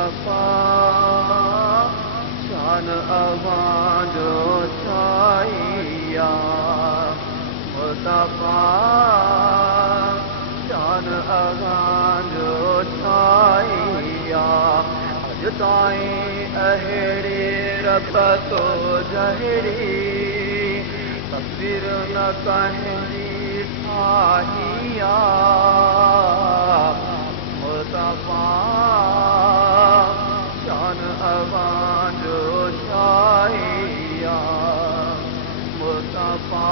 मुस्तफा शान अवांजो छाइया मुस्तफा शान अवांजो छाइया अज ताईं अहिड़ी रब तो जहिड़ी तस्वीर न कहिड़ी ठाहिया मुस्तफा शान अवांजो छाइया मुस्तफा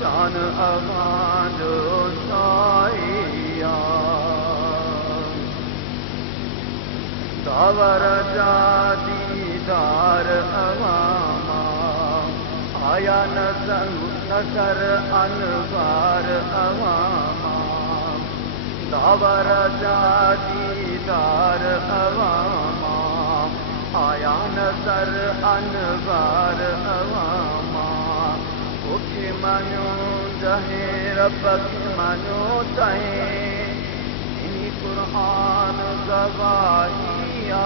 शान अवांजो छाइया दावर जा दीदार अवामा आया नजर अनवार अवामा दावर जा दीदार अवामा आया नजर अनवार अवामा उखे मनो जहे रब खे मनो तहे इनी कुरान गवाहिया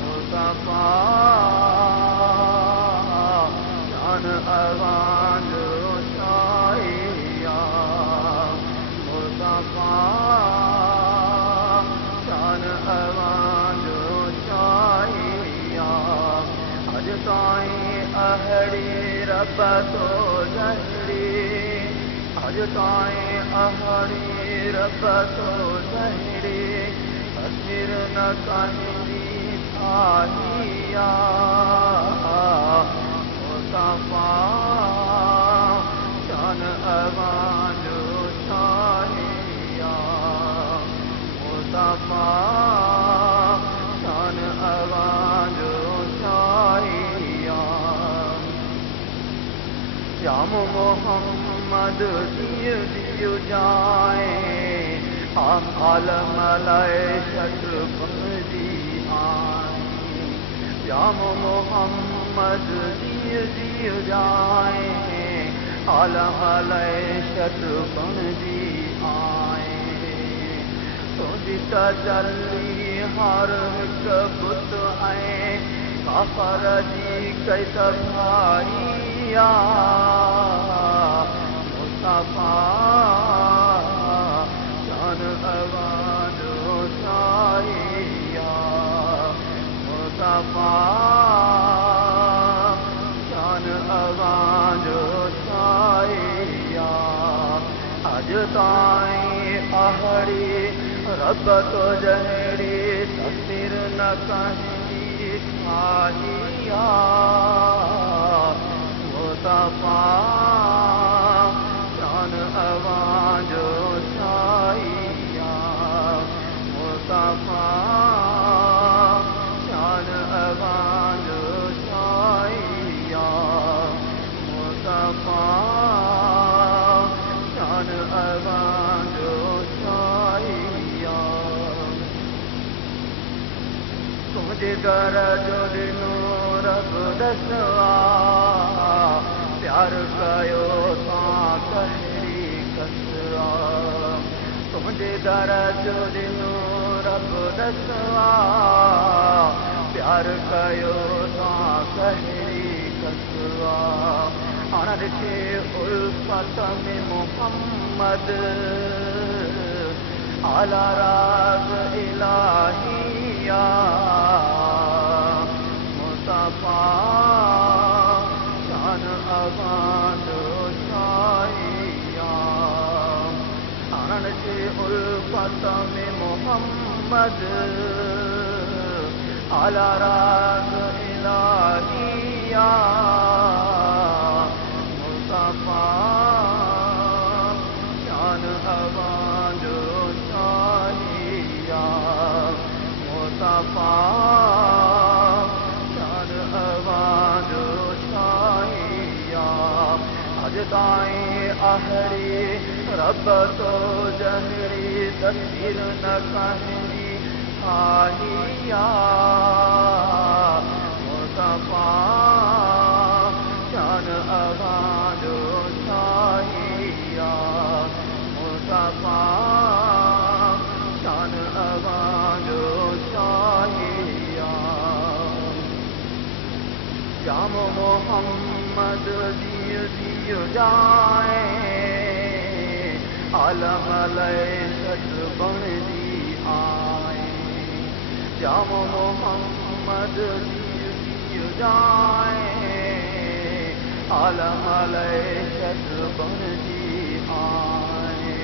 मुस्तफा शान अवांजो छाइया मुस्तफा शान अवांजो छाइया अज ताईं अहिड़ी रब तो जहिड़ी अज ताईं अहिड़ी रब तो जहिड़ी तस्वीर न कहिड़ी ठाहिया मुस्तफा शान अवांजो छाइया मुस्तफा शान अवांजो छाइया श्याम मोहम्मद दियो जाए आलम लाए शत्रबंदी आई श्याम मोहम्मद दियो जाए आलम लाए शत्रबंदी आए तुझी तजल्ली हर हिक बुत ऐं काफर जी कई सफाइया मुस्तफा शान अवांजो छाइया मुस्तफा शान अवांजो छाइया अज ताईं अहिड़ी रब तो जहिड़ी तस्वीर न कहिड़ी ठाहिया मुस्तफा शान अवांजो छाइया मुस्तफा शान अवांजो छाइया मुस्तफा शान अवांजो छाइया तुझे दर जो ॾिनो रब दसवा प्यार कयो तां कहिड़ी कसवा तुझे दर जो ॾिनो रब दसवा प्यार कयो तां कहिड़ी कसवा हाण ॾिठे उल्फत में मोहम्मद आला राग इलाहिया मुस्तफा शान अवांजो छाइया हाण ॾिठे उल्फत में मोहम्मद आला राग इलाहिया मुस्तफा शान अवांजो छाइया मुस्तफा शान अवांजो छाइया अज ताईं अहिड़ी रब तो जहिड़ी तस्वीर न कहिड़ी ठाहिया मुस्तफा शान अवांजो छाइया मुस्तफा जाम मोहम्मद दियो दियो जाए आलम अलैशत बंदी आए जाम मोहम्मद दियो दियो जाए आलम अलैशत बंदी आए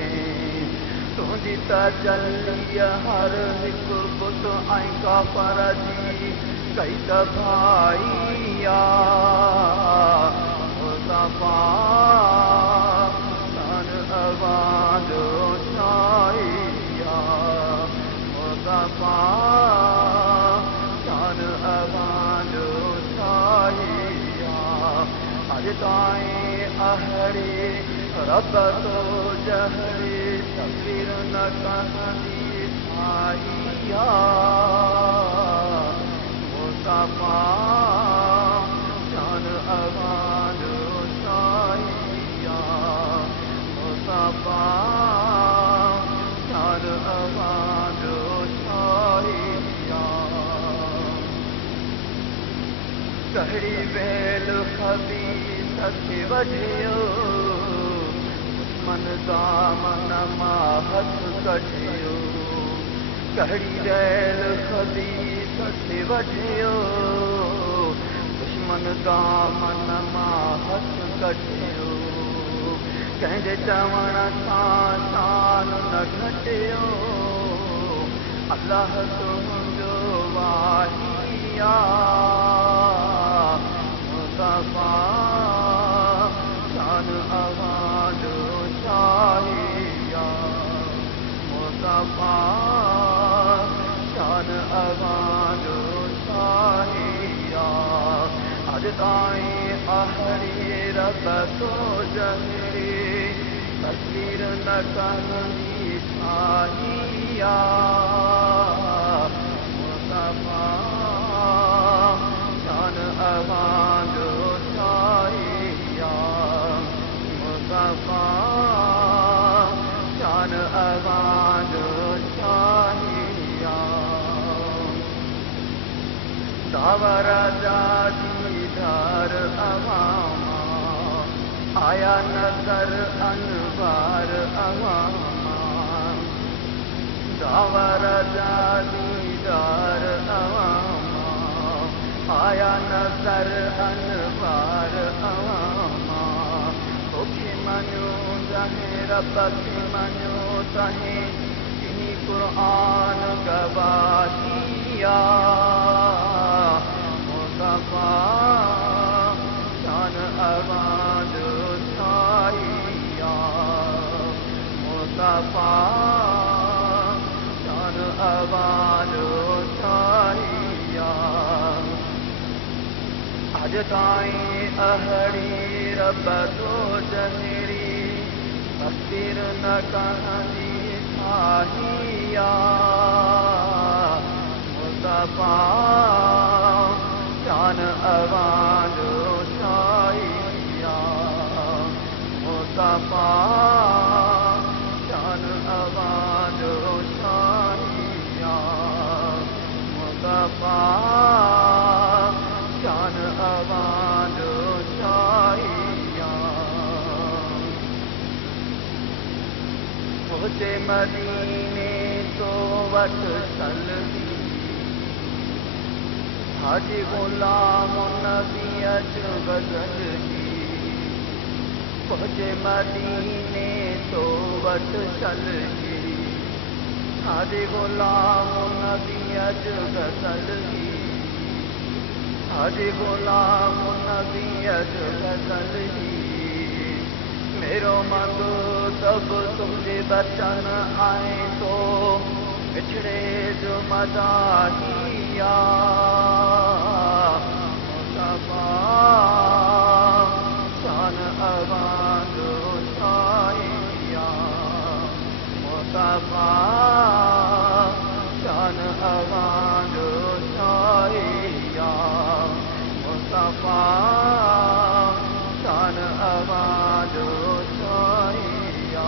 तुझी तजल्ली हर हिक बुत ऐं काफ़र जी कई त भाईया मुस्तफा सन अवाजो शाहिया मुस्तफा सन अवाजो शाहिया अज ताईं अहड़ी रब तो जहरी तकदीर न कहंदी ठाहिया मुस्तफा शान अवाजो शाहिया मुस्तफा शान अवाजो शाहिया कहड़ी वेल खबीसत वधियो दुश्मन दामन मां हथ कढियो कहड़ी वेल खबीसत वधियो दुश्मन दामन मां हथ कढियो कंहिंजे चवण सां शान न घटियो अल्लाह तुंहिंजो वाहिया मुस्तफा शान अवाजो शाहिया मुस्तफा शान अवाजो शाहिया अज ताईं अहड़ी रब तो जहरी तस्वीर न कहंदी ठाहिया मुस्तफा शान अवाजो शाहिया मुस्तफा शान अवाजो शाहिया दावर जा दीदार अवामा आया नजर अनवार अवामा दावर जा दीदार अवामा आया नजर अनवार अवामा तोखे मञो जहे रब खे मञो तहे इन्ही क़ुर्आन गवाहिया मुस्तफा शान अवाजो शाहिया मुस्तफा शान अवाजो शाहिया अज ताईं अहड़ी रब तो जहरी तस्वीर न कहंदी ठाहिया मुस्तफा शान अवाजो शाहिया मुस्तफा शान अवाजो शाहिया मुस्तफा शान अवाजो शाहिया मुझे मदीने तो वट सलही हाजी गुलाम नबी अज गजल की मुझे मदीने तो वट सलही हाजी गुलाम नबी अज गजल की हाजी गुलाम नबी अज गजल की मेरो मंग सब तुझे बचन आए तो बिछड़े जो मदाहिया मुस्तफा शान अवाजो शाहिया मुस्तफा शान अवाजो शाहिया मुस्तफा शान अवाजो शाहिया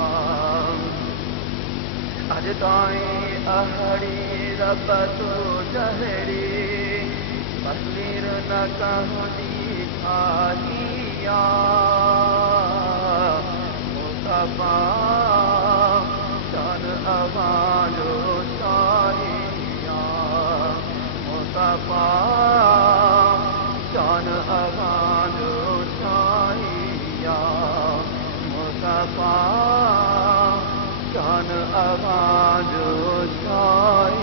अज ताईं अहड़ी रब तो जहरी तस्वीर न कहो दिखाइया मुस्तफा शान अवानो शाहिया मुस्तफा शान अवानो शाहिया मुस्तफा शान अवानो शाहिया